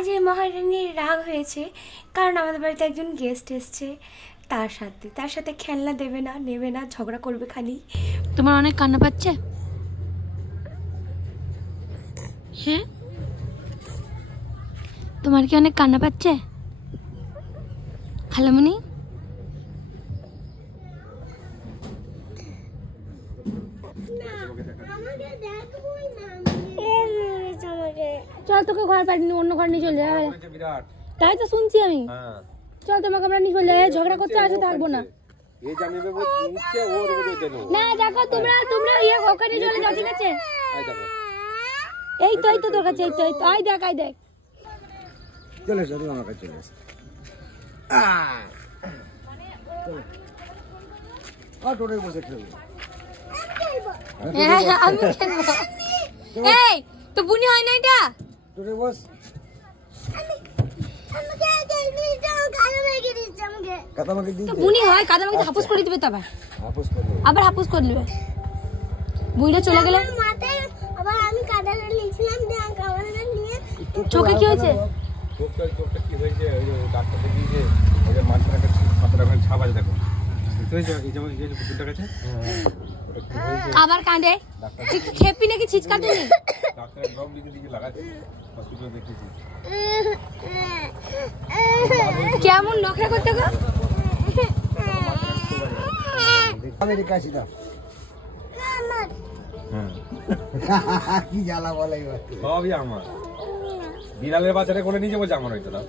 আজ এই মহারানীর রাগ হয়েছে কারণ আমাদের বাড়িতে একজন গেস্ট এসছে, তার সাথে খেলনা দেবে না, নেবে না, ঝগড়া করবে খালি। তোমার অনেক কান্না পাচ্ছে? হ্যাঁ, তোমার কি অনেক কান্না পাচ্ছে খালামণি? চল তোকে ঘর পাঠিয়ে অন্য ঘর নিয়ে চলে যাবে, তাই তো শুনছি আমি। চল তোমাকে আমরা নিয়ে চলে যাই, ঝগড়া করতে আসে থাকবো না। না দেখো তোমরা ওখানে চলে যাও, ঠিক আছে? এই তো তোর কাছে, এই তো আই দেখ চলে এসো, তুমি আমার কাছে চলে এসো। টোরে বসে খেলবো, আমি খেলবো। এই তো বুনি হয় না এটা, টোরে বস। বুনি হয় কাদা মাকে হাপুস করে দিবে, তবে আবার হাপুস করে দিবে। বুইটা চলে গেলে চোখে কি হয়েছে? আবার কাঁদে, খেপি নাকি ছিচকাতে নেই? কেমন নখরা করতে গো? কি জ্বালা বলে সবই আমার। বিড়ালের বাচ্চাটা কোলে নিয়ে যাবো, আমার হইতো না।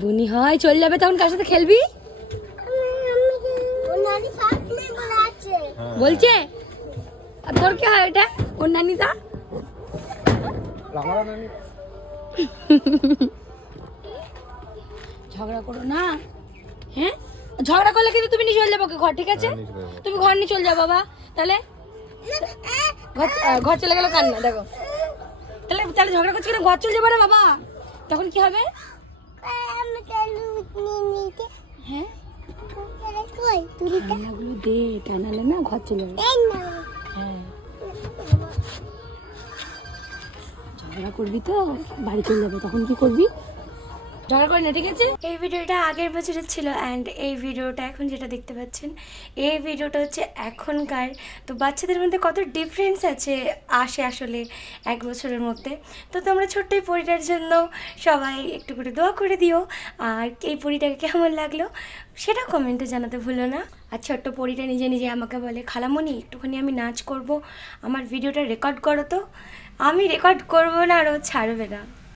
বুনি হয় চলে যাবে, তখন কার সাথে খেলবি বলছে? আর তোর কি হয় এটা? ওর নানিটা ঝগড়া করো না, হ্যাঁ? ঝগড়া করলে কিন্তু তুমি নিয়ে চলে যাবো ঘর, ঠিক আছে? তুমি ঘর নিয়ে চলে যাবো বাবা। তাহলে ঘর চলে গেল কান্না, দেখো। তাহলে ঝগড়া করছি কেন? ঘর চলে যাবো রে বাবা, তখন কি হবে? হ্যাঁ দে, তা নাহলে না ঘর চলে যাবে। হ্যাঁ ঝগড়া করবি তো বাড়ি চলে যাবে, তখন কি করবি? ঝগড়া করি না, ঠিক আছে? এই ভিডিওটা আগের বছরের ছিল, অ্যান্ড এই ভিডিওটা এখন যেটা দেখতে পাচ্ছেন এই ভিডিওটা হচ্ছে এখনকার। তো বাচ্চাদের মধ্যে কত ডিফারেন্স আসে আসলে এক বছরের মধ্যে। তো তোমরা ছোট্ট এই পরিটার জন্য সবাই একটু করে দোয়া করে দিও, আর এই পরিটাকে কেমন লাগলো সেটা কমেন্টে জানাতে ভুলো না। আর ছোট্ট পরিটা নিজে নিজে আমাকে বলে, খালামণি একটুখানি আমি নাচ করব, আমার ভিডিওটা রেকর্ড করো। তো আমি রেকর্ড করবো না আর ও ছাড়বে না।